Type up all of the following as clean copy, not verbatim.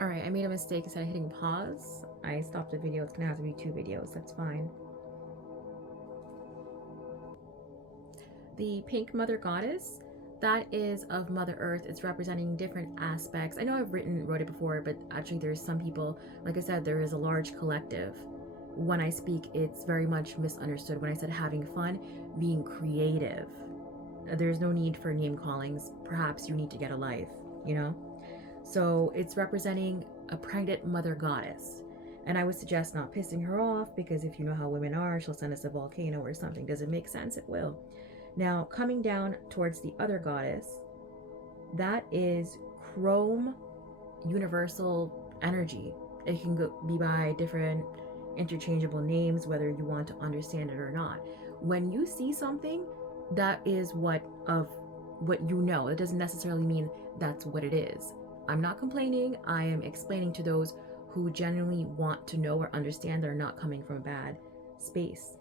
Alright, I made a mistake. Instead of hitting pause, I stopped the video. It's gonna have to be 2 videos. That's fine. The pink mother goddess, that is of Mother Earth. It's representing different aspects. I know I've wrote it before, but actually there's some people, like I said, there is a large collective. When I speak, it's very much misunderstood. When I said having fun, being creative. There's no need for name callings. Perhaps you need to get a life, you know? So it's representing a pregnant mother goddess. And I would suggest not pissing her off, because if you know how women are, she'll send us a volcano or something. Does it make sense? It will. Now, coming down towards the other goddess, that is Chrome Universal Energy. It can be by different interchangeable names, whether you want to understand it or not. When you see something, that is what you know. It doesn't necessarily mean that's what it is. I'm not complaining. I am explaining to those who genuinely want to know or understand. They're not coming from a bad space.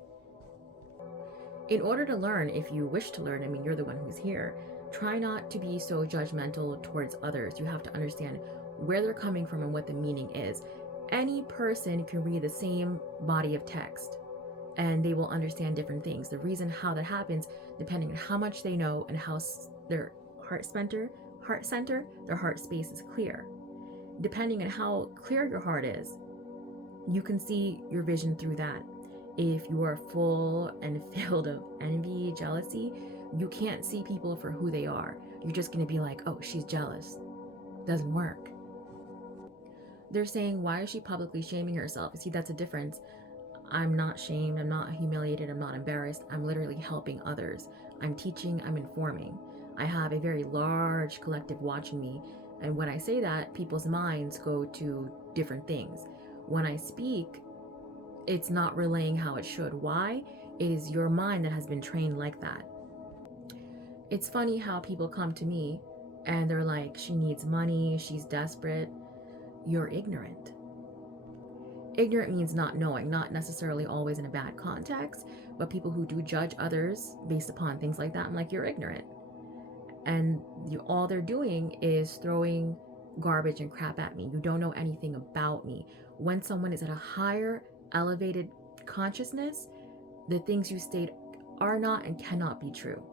In order to learn, if you wish to learn, I mean, you're the one who's here, try not to be so judgmental towards others. You have to understand where they're coming from and what the meaning is. Any person can read the same body of text and they will understand different things. The reason how that happens, depending on how much they know and how their heart center, their heart space is clear. Depending on how clear your heart is, you can see your vision through that. If you are full and filled of envy, jealousy, you can't see people for who they are. You're just going to be like, oh, she's jealous. Doesn't work. They're saying, why is she publicly shaming herself? You see, that's a difference. I'm not shamed. I'm not humiliated. I'm not embarrassed. I'm literally helping others. I'm teaching. I'm informing. I have a very large collective watching me. And when I say that, people's minds go to different things. When I speak, it's not relaying how it should. Why? It is your mind that has been trained like that. It's funny how people come to me and they're like, she needs money, she's desperate. You're ignorant. Ignorant means not knowing, not necessarily always in a bad context, but people who do judge others based upon things like that, I'm like, you're ignorant. And all they're doing is throwing garbage and crap at me. You don't know anything about me. When someone is at a higher elevated consciousness, the things you state are not and cannot be true.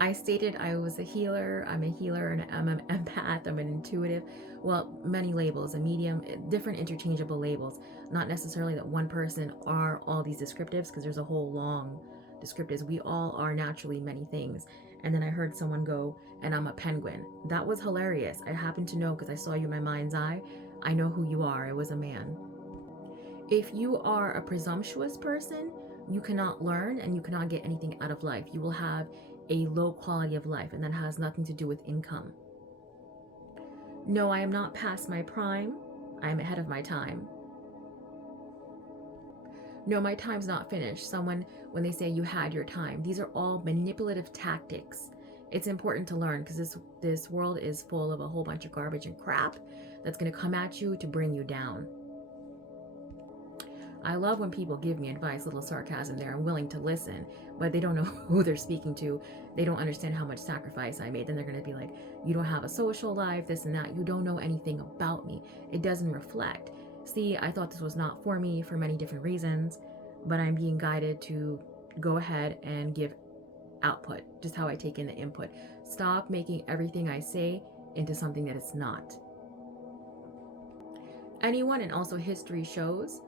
I stated I was a healer. I'm a healer and I'm an empath. I'm an intuitive. Well, many labels, a medium, different interchangeable labels. Not necessarily that one person are all these descriptives, because there's a whole long descriptives. We all are naturally many things. And then I heard someone go, and I'm a penguin. That was hilarious. I happen to know because I saw you in my mind's eye. I know who you are. It was a man. If you are a presumptuous person, you cannot learn and you cannot get anything out of life. You will have a low quality of life, and that has nothing to do with income. No, I am not past my prime. I am ahead of my time. No, my time's not finished. Someone, when they say you had your time, these are all manipulative tactics. It's important to learn, because this world is full of a whole bunch of garbage and crap that's going to come at you to bring you down. I love when people give me advice, little sarcasm there. I'm willing to listen, but they don't know who they're speaking to. They don't understand how much sacrifice I made. Then they're going to be like, you don't have a social life, this and that. You don't know anything about me. It doesn't reflect. See, I thought this was not for me for many different reasons, but I'm being guided to go ahead and give output, just how I take in the input. Stop making everything I say into something that it's not. Anyone, and also history shows,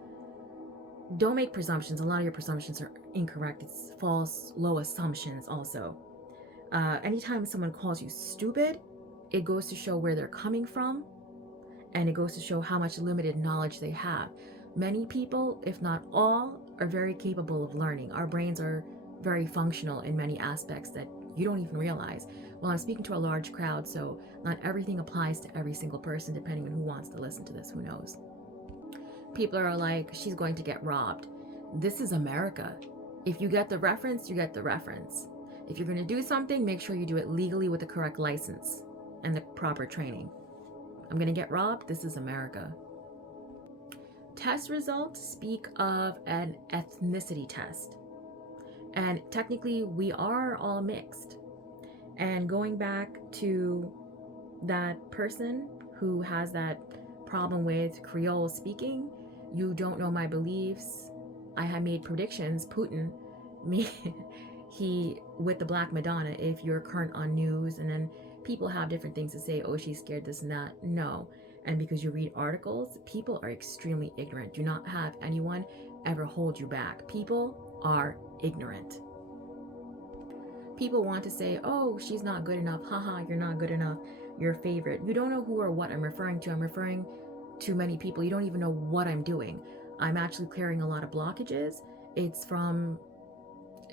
don't make presumptions. A lot of your presumptions are incorrect. It's false, low assumptions also. Anytime someone calls you stupid, it goes to show where they're coming from, and it goes to show how much limited knowledge they have. Many people, if not all, are very capable of learning. Our brains are very functional in many aspects that you don't even realize. Well, I'm speaking to a large crowd, so not everything applies to every single person, depending on who wants to listen to this. Who knows? People are like, she's going to get robbed. This is America. If you get the reference, you get the reference. If you're going to do something, make sure you do it legally with the correct license and the proper training. I'm going to get robbed. This is America. Test results speak of an ethnicity test. And technically, we are all mixed. And going back to that person who has that problem with Creole speaking. You don't know my beliefs. I have made predictions. Putin, me, he, with the Black Madonna, if you're current on news, and then people have different things to say, oh, she's scared, this and that. No. And because you read articles, people are extremely ignorant. Do not have anyone ever hold you back. People are ignorant. People want to say, oh, she's not good enough. Haha, you're not good enough. You're a favorite. You don't know who or what I'm referring to. I'm referring to many people. You don't even know what I'm doing. I'm actually clearing a lot of blockages. It's from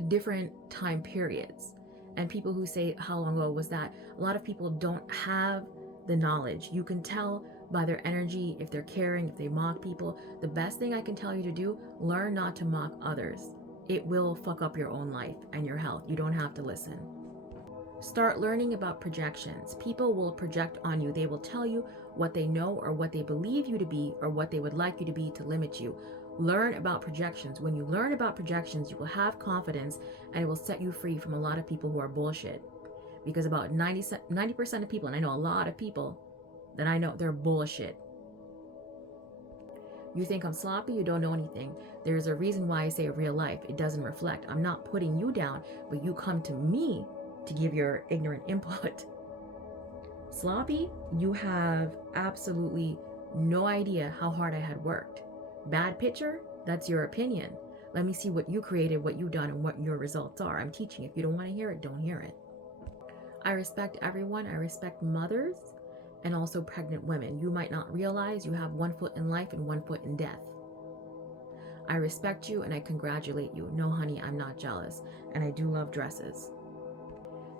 different time periods. And people who say, how long ago was that? A lot of people don't have the knowledge. You can tell by their energy if they're caring, if they mock people. The best thing I can tell you to do, learn not to mock others. It will fuck up your own life and your health. You don't have to listen. Start learning about projections. People will project on you. They will tell you what they know or what they believe you to be or what they would like you to be to limit you. Learn about projections. When you learn about projections, you will have confidence and it will set you free from a lot of people who are bullshit. Because about 90% of people, and I know a lot of people that I know, they're bullshit. You think I'm sloppy, you don't know anything. There's a reason why I say real life. It doesn't reflect. I'm not putting you down, but you come to me to give your ignorant input. Sloppy, you have absolutely no idea how hard I had worked. Bad picture, that's your opinion. Let me see what you created, what you've done, and what your results are. I'm teaching. If you don't want to hear it, don't hear it. I respect everyone. I respect mothers and also pregnant women. You might not realize you have 1 foot in life and 1 foot in death. I respect you and I congratulate you. No, honey, I'm not jealous. And I do love dresses.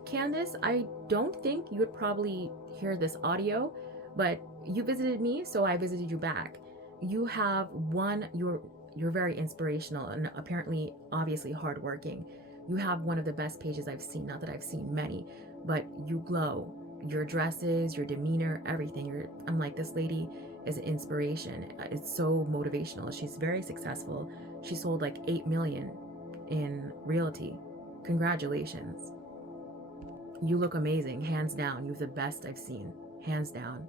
Candace, I don't think you would probably hear this audio, but you visited me, so I visited you back. You have you're very inspirational and apparently, obviously hardworking. You have one of the best pages I've seen. Not that I've seen many, but you glow. Your dresses, your demeanor, everything. I'm like, this lady is an inspiration. It's so motivational. She's very successful. She sold like 8 million in realty. Congratulations. You look amazing, hands down. You're the best I've seen, hands down.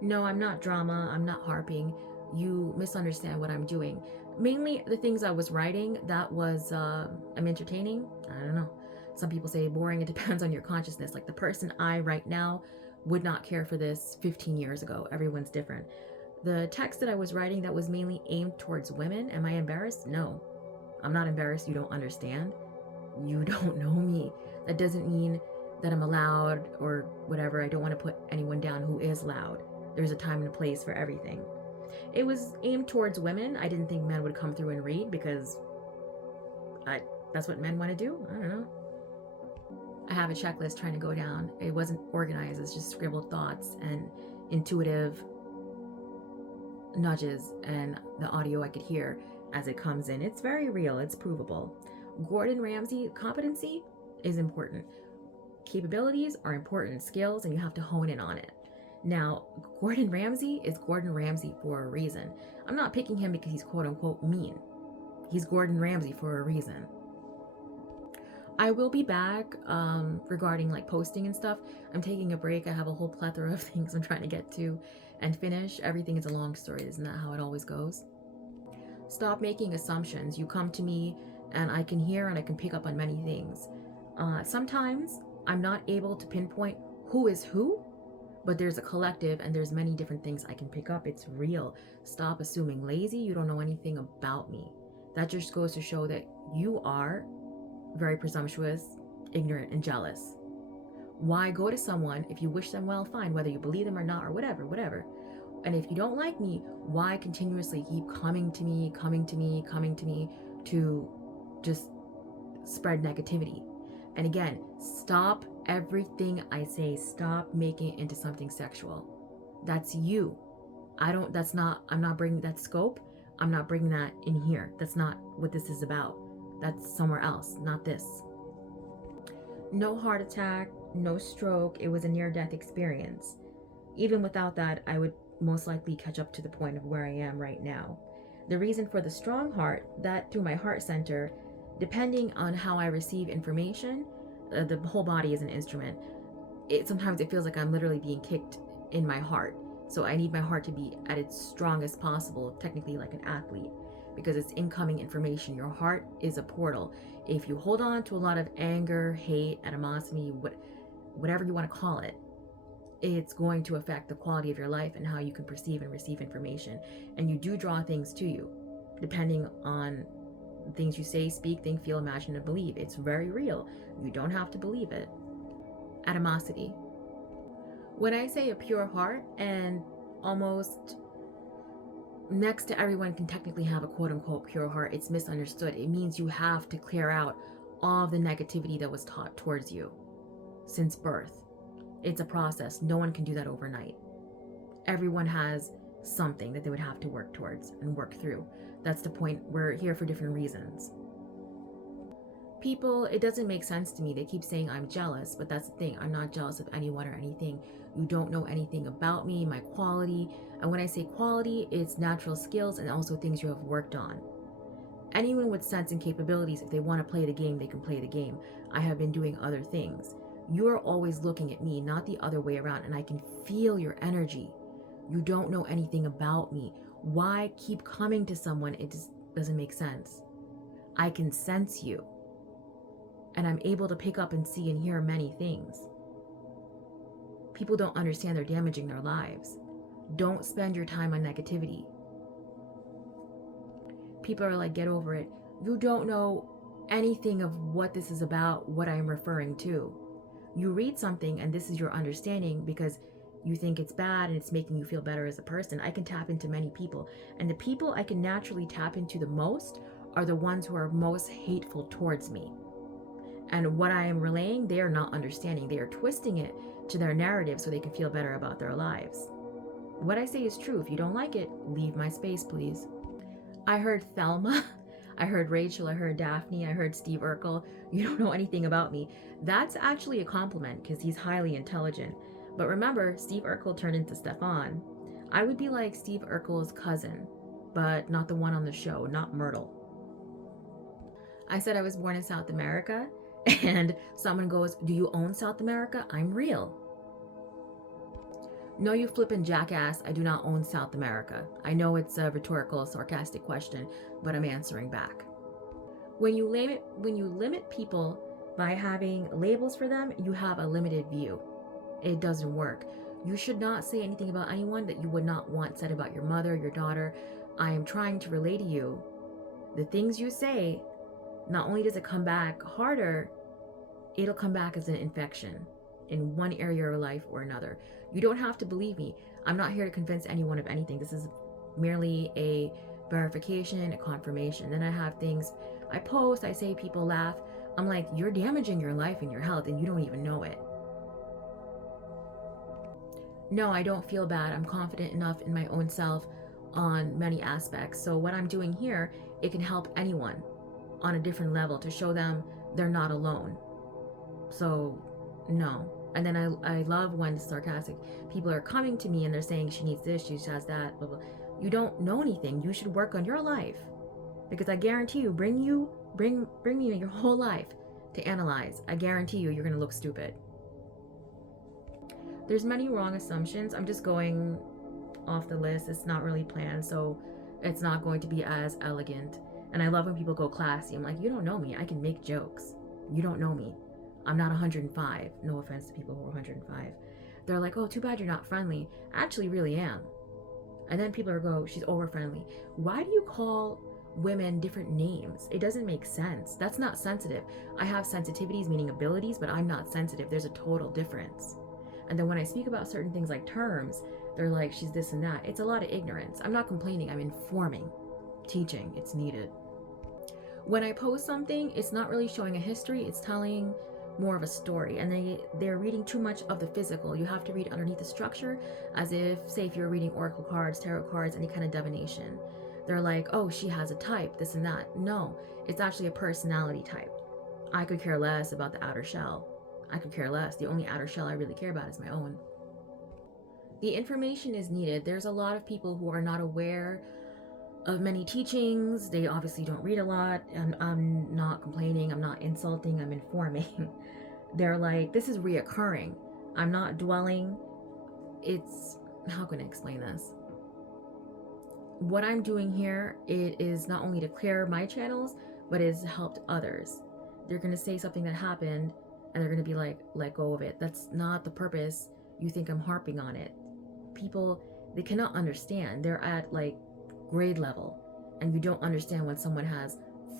No, I'm not drama. I'm not harping. You misunderstand what I'm doing. Mainly the things I was writing, that was, I'm entertaining. I don't know. Some people say boring. It depends on your consciousness. Like the person I right now would not care for this 15 years ago. Everyone's different. The text that I was writing that was mainly aimed towards women. Am I embarrassed? No, I'm not embarrassed. You don't understand. You don't know me. That doesn't mean that I'm loud or whatever. I don't want to put anyone down who is loud. There's a time and a place for everything. It was aimed towards women. I didn't think men would come through and read because that's what men want to do. I don't know. I have a checklist trying to go down. It wasn't organized. It's just scribbled thoughts and intuitive nudges and the audio I could hear as it comes in. It's very real. It's provable. Gordon Ramsay, competency is important. Capabilities are important. Skills, and you have to hone in on it. Now, Gordon Ramsay is Gordon Ramsay for a reason. I'm not picking him because he's quote unquote mean. He's Gordon Ramsay for a reason. I will be back regarding like posting and stuff. I'm taking a break. I have a whole plethora of things I'm trying to get to and finish. Everything is a long story. Isn't that how it always goes? Stop making assumptions. You come to me and I can hear and I can pick up on many things. Sometimes I'm not able to pinpoint who is who, but there's a collective and there's many different things I can pick up. It's real. Stop assuming. Lazy, you don't know anything about me. That just goes to show that you are very presumptuous, ignorant, and jealous. Why go to someone if you wish them well, fine, whether you believe them or not, or whatever. And if you don't like me, why continuously keep coming to me to just spread negativity? And again, stop everything I say. Stop making it into something sexual. That's you. I'm not bringing that scope. I'm not bringing that in here. That's not what this is about. That's somewhere else, not this. No heart attack, no stroke. It was a near-death experience. Even without that, I would most likely catch up to the point of where I am right now. The reason for the strong heart, that through my heart center, depending on how I receive information, the whole body is an instrument. Sometimes it feels like I'm literally being kicked in my heart. So I need my heart to be at its strongest possible, technically like an athlete, because it's incoming information. Your heart is a portal. If you hold on to a lot of anger, hate, animosity, whatever you want to call it, it's going to affect the quality of your life and how you can perceive and receive information. And you do draw things to you, depending on things you say, speak, think, feel, imagine, and believe. It's very real. You don't have to believe it. Animosity. When I say a pure heart, and almost next to everyone can technically have a quote-unquote pure heart, it's misunderstood. It means you have to clear out all of the negativity that was taught towards you since birth. It's a process. No one can do that overnight. Everyone has something that they would have to work towards and work through. That's the point. We're here for different reasons. People, it doesn't make sense to me. They keep saying I'm jealous, but that's the thing. I'm not jealous of anyone or anything. You don't know anything about me, my quality. And when I say quality, it's natural skills and also things you have worked on. Anyone with sense and capabilities, if they want to play the game, they can play the game. I have been doing other things. You're always looking at me, not the other way around, and I can feel your energy. You don't know anything about me. Why keep coming to someone? It just doesn't make sense. I can sense you, and I'm able to pick up and see and hear many things. People don't understand they're damaging their lives. Don't spend your time on negativity. People are like, get over it. You don't know anything of what this is about, what I'm referring to. You read something and this is your understanding because you think it's bad and it's making you feel better as a person. I can tap into many people, and the people I can naturally tap into the most are the ones who are most hateful towards me. And what I am relaying, they are not understanding. They are twisting it to their narrative so they can feel better about their lives. What I say is true. If you don't like it, leave my space, please. I heard Thelma, I heard Rachel, I heard Daphne, I heard Steve Urkel. You don't know anything about me. That's actually a compliment because he's highly intelligent. But remember, Steve Urkel turned into Stefan. I would be like Steve Urkel's cousin, but not the one on the show, not Myrtle. I said I was born in South America, and someone goes, do you own South America? I'm real. No, you flippin' jackass, I do not own South America. I know it's a rhetorical, sarcastic question, but I'm answering back. When you limit people by having labels for them, you have a limited view. It doesn't work. You should not say anything about anyone that you would not want said about your mother, your daughter. I am trying to relay to you, the things you say, not only does it come back harder, it'll come back as an infection in one area of your life or another. You don't have to believe me. I'm not here to convince anyone of anything. This is merely a verification, a confirmation. Then I have things I post, I say, people laugh. I'm like, you're damaging your life and your health and you don't even know it. No, I don't feel bad. I'm confident enough in my own self on many aspects. So what I'm doing here, it can help anyone on a different level to show them they're not alone. So no. And then I love when sarcastic people are coming to me and they're saying she needs this, she has that, blah, blah. You don't know anything. You should work on your life, because I guarantee you, bring me your whole life to analyze. I guarantee you, you're going to look stupid. There's many wrong assumptions. I'm just going off the list. It's not really planned, so it's not going to be as elegant. And I love when people go classy. I'm like, you don't know me. I can make jokes. You don't know me. I'm not 105. No offense to people who are 105. They're like, oh, too bad you're not friendly. I actually really am. And then people are go, she's over friendly. Why do you call women different names? It doesn't make sense. That's not sensitive. I have sensitivities, meaning abilities, but I'm not sensitive. There's a total difference. And then when I speak about certain things like terms, they're like, she's this and that. It's a lot of ignorance. I'm not complaining. I'm informing, teaching. It's needed. When I post something, it's not really showing a history. It's telling more of a story. And they're reading too much of the physical. You have to read underneath the structure, as if, say, if you're reading oracle cards, tarot cards, any kind of divination. They're like, oh, she has a type, this and that. No, it's actually a personality type. I could care less about the outer shell. I could care less. The only outer shell I really care about is my own. The information is needed. There's a lot of people who are not aware of many teachings. They obviously don't read a lot. And I'm not complaining. I'm not insulting. I'm informing. They're like, this is reoccurring. I'm not dwelling. it's, how can I explain this? What I'm doing here, it is not only to clear my channels, but it has helped others. They're going to say something that happened and they're going to be like, let go of it. That's not the purpose. You think I'm harping on it. People, they cannot understand. They're at like grade level, and you don't understand when someone has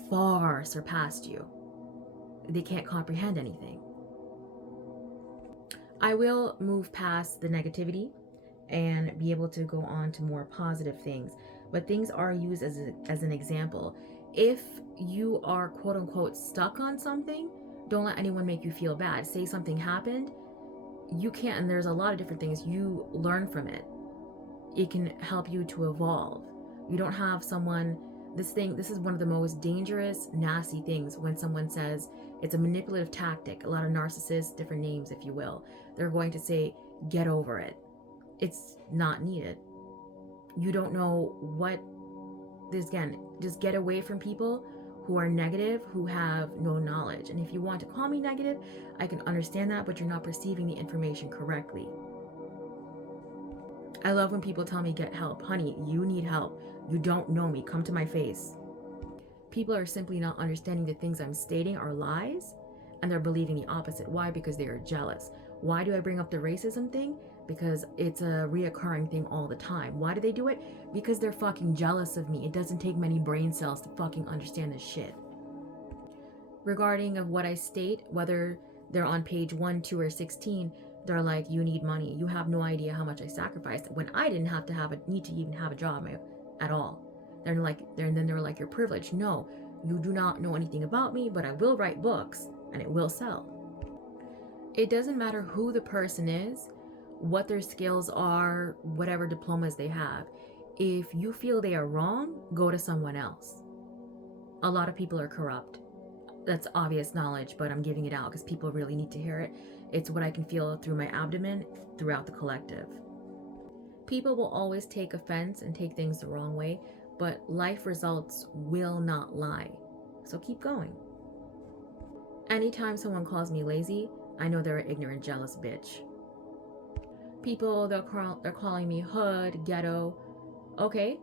far surpassed you. They can't comprehend anything. I will move past the negativity and be able to go on to more positive things. But things are used as an example. If you are quote unquote stuck on something, don't let anyone make you feel bad. Say something happened, you can't, and there's a lot of different things, you learn from it. It can help you to evolve. You don't have someone, this is one of the most dangerous, nasty things when someone says it's a manipulative tactic. A lot of narcissists, different names if you will, they're going to say, get over it. It's not needed. You don't know what this, again, just get away from people who are negative, who have no knowledge. And if you want to call me negative, I can understand that, but you're not perceiving the information correctly. I love when people tell me, get help. Honey, you need help. You don't know me. Come to my face. People are simply not understanding the things I'm stating are lies, and they're believing the opposite. Why? Because they are jealous. Why do I bring up the racism thing? Because it's a reoccurring thing all the time. Why do they do it? Because they're fucking jealous of me. It doesn't take many brain cells to fucking understand this shit. Regarding of what I state, whether they're on page 1, 2, or 16, they're like, you need money. You have no idea how much I sacrificed when I didn't have to need to even have a job at all. They're like, you're privileged. No, you do not know anything about me, but I will write books and it will sell. It doesn't matter who the person is, what their skills are, whatever diplomas they have. If you feel they are wrong, go to someone else. A lot of people are corrupt. That's obvious knowledge, but I'm giving it out because people really need to hear it. It's what I can feel through my abdomen, throughout the collective. People will always take offense and take things the wrong way, but life results will not lie. So keep going. Anytime someone calls me lazy, I know they're an ignorant, jealous bitch. People, they're calling me hood, ghetto. Okay,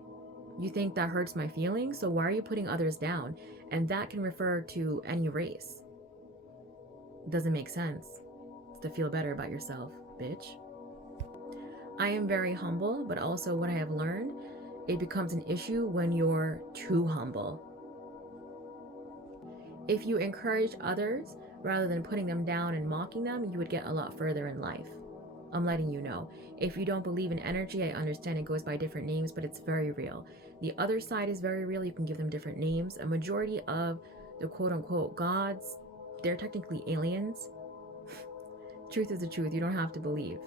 you think that hurts my feelings? So why are you putting others down? And that can refer to any race. It doesn't make sense. It's to feel better about yourself, bitch. I am very humble, but also what I have learned, it becomes an issue when you're too humble. If you encourage others rather than putting them down and mocking them, you would get a lot further in life. I'm letting you know. If you don't believe in energy, I understand it goes by different names, but it's very real. The other side is very real. You can give them different names. A majority of the quote-unquote gods, they're technically aliens. Truth is the truth. You don't have to believe.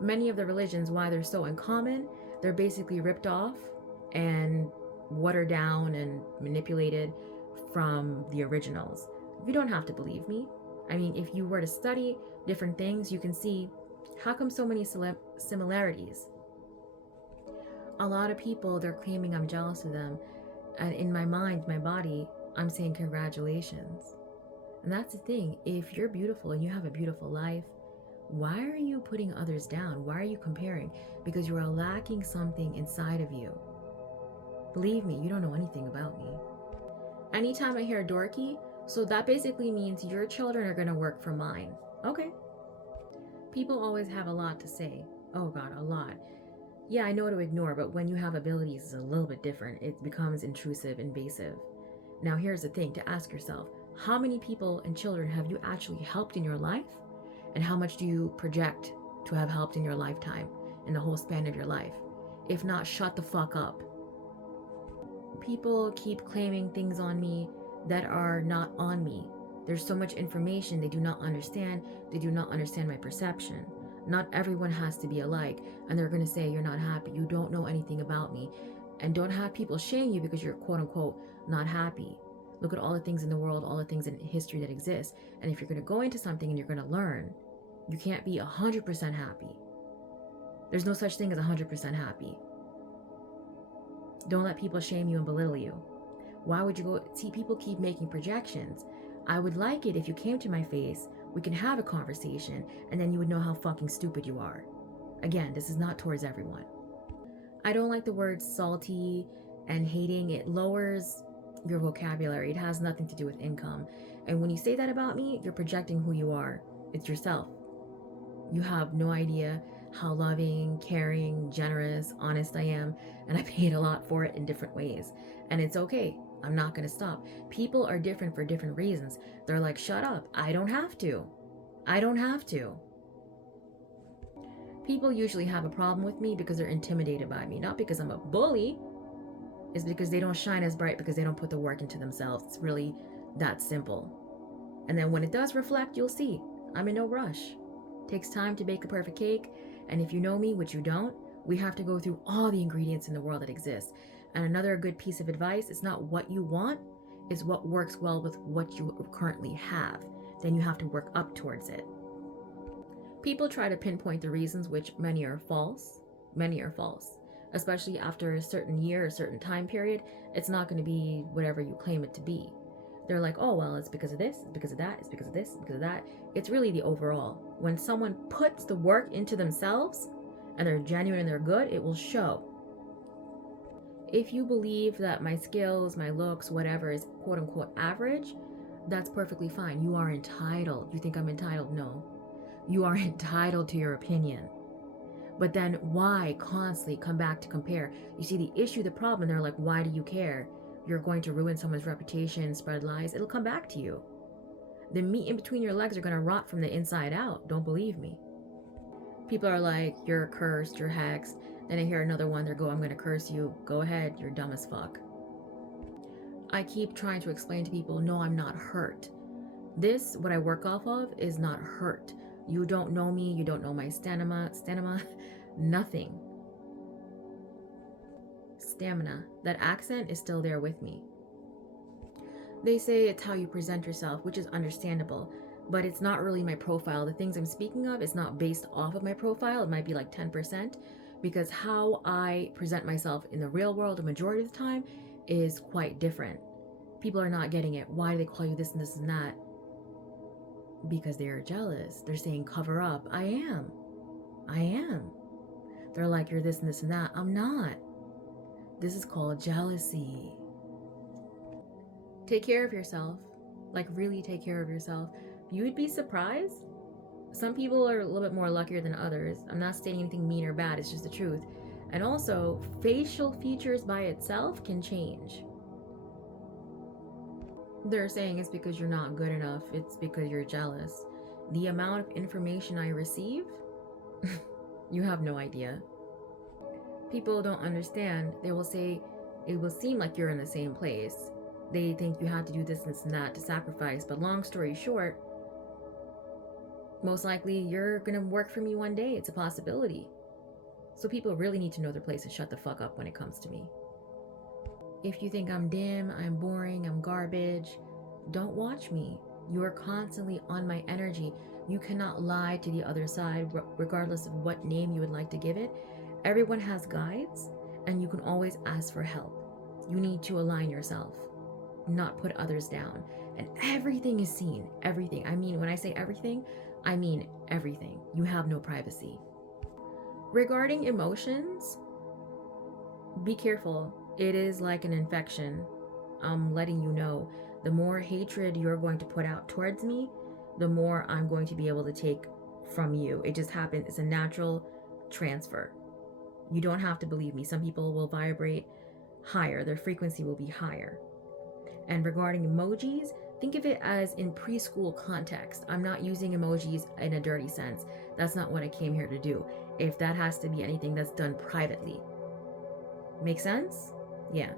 Many of the religions, why they're so uncommon, they're basically ripped off and watered down and manipulated from the originals. You don't have to believe me. I mean, if you were to study different things, you can see how come so many similarities. A lot of people, they're claiming I'm jealous of them, and in my mind, my body, I'm saying congratulations. And that's the thing. If you're beautiful and you have a beautiful life, why are you putting others down? Why are you comparing? Because you are lacking something inside of you. Believe me, you don't know anything about me. Anytime I hear dorky, so that basically means your children are going to work for mine. Okay. People always have a lot to say. Oh God, a lot. Yeah, I know to ignore, but when you have abilities, it's a little bit different. It becomes intrusive, invasive. Now here's the thing to ask yourself. How many people and children have you actually helped in your life? And how much do you project to have helped in your lifetime, in the whole span of your life? If not, shut the fuck up. People keep claiming things on me that are not on me. There's so much information they do not understand. They do not understand my perception. Not everyone has to be alike, and they're going to say you're not happy. You don't know anything about me. And don't have people shame you because you're quote unquote not happy. Look at all the things in the world, all the things in history that exist. And if you're going to go into something and you're going to learn, you can't be 100% happy. There's no such thing as 100% happy. Don't let people shame you and belittle you. Why would you go? See, people keep making projections. I would like it if you came to my face, we can have a conversation, and then you would know how fucking stupid you are. Again, this is not towards everyone. I don't like the word salty and hating. It lowers your vocabulary. It has nothing to do with income. And when you say that about me, you're projecting who you are. It's yourself. You have no idea how loving, caring, generous, honest I am, and I paid a lot for it in different ways. And it's okay. I'm not going to stop. People are different for different reasons. They're like, shut up. I don't have to. I don't have to. People usually have a problem with me because they're intimidated by me, not because I'm a bully. It's because they don't shine as bright because they don't put the work into themselves. It's really that simple. And then when it does reflect, you'll see. I'm in no rush. It takes time to bake a perfect cake. And if you know me, which you don't, we have to go through all the ingredients in the world that exist. And another good piece of advice, it's not what you want, it's what works well with what you currently have. Then you have to work up towards it. People try to pinpoint the reasons, which many are false. Many are false. Especially after a certain year, a certain time period, it's not going to be whatever you claim it to be. They're like, oh, well, it's because of this, it's because of that, it's because of this, it's because of that. It's really the overall. When someone puts the work into themselves and they're genuine and they're good, it will show. If you believe that my skills, my looks, whatever is quote unquote average, that's perfectly fine. You are entitled. You think I'm entitled? No. You are entitled to your opinion. But then why constantly come back to compare? You see the issue, the problem, they're like, why do you care? You're going to ruin someone's reputation, spread lies. It'll come back to you. The meat in between your legs are going to rot from the inside out. Don't believe me. People are like, you're cursed, you're hexed. Then I hear another one, they go, I'm going to curse you. Go ahead, you're dumb as fuck. I keep trying to explain to people, no, I'm not hurt. This, what I work off of, is not hurt. You don't know me, you don't know my stamina, nothing. Stamina. That accent is still there with me. They say it's how you present yourself, which is understandable, but it's not really my profile. The things I'm speaking of is not based off of my profile. It might be like 10%, because how I present myself in the real world the majority of the time is quite different. People are not getting it. Why do they call you this and this and that? Because they are jealous. They're saying cover up. I am. They're like, you're this and this and that. I'm not. This is called jealousy. Take care of yourself. Like, really take care of yourself. You would be surprised. Some people are a little bit more luckier than others. I'm not stating anything mean or bad. It's just the truth. And also, facial features by itself can change. They're saying it's because you're not good enough. It's because you're jealous. The amount of information I receive, you have no idea. People don't understand. They will say, it will seem like you're in the same place. They think you have to do this and that to sacrifice. But long story short, most likely you're going to work for me one day. It's a possibility. So people really need to know their place and shut the fuck up when it comes to me. If you think I'm dim, I'm boring, I'm garbage, don't watch me. You are constantly on my energy. You cannot lie to the other side, regardless of what name you would like to give it. Everyone has guides, and you can always ask for help. You need to align yourself, not put others down. And everything is seen. Everything. I mean, when I say everything, I mean everything. You have no privacy. Regarding emotions, be careful. It is like an infection. I'm letting you know. The more hatred you're going to put out towards me, the more I'm going to be able to take from you. It just happens. It's a natural transfer. You don't have to believe me. Some people will vibrate higher. Their frequency will be higher. And regarding emojis, think of it as in preschool context. I'm not using emojis in a dirty sense. That's not what I came here to do. If that has to be anything, that's done privately. Make sense? Yeah.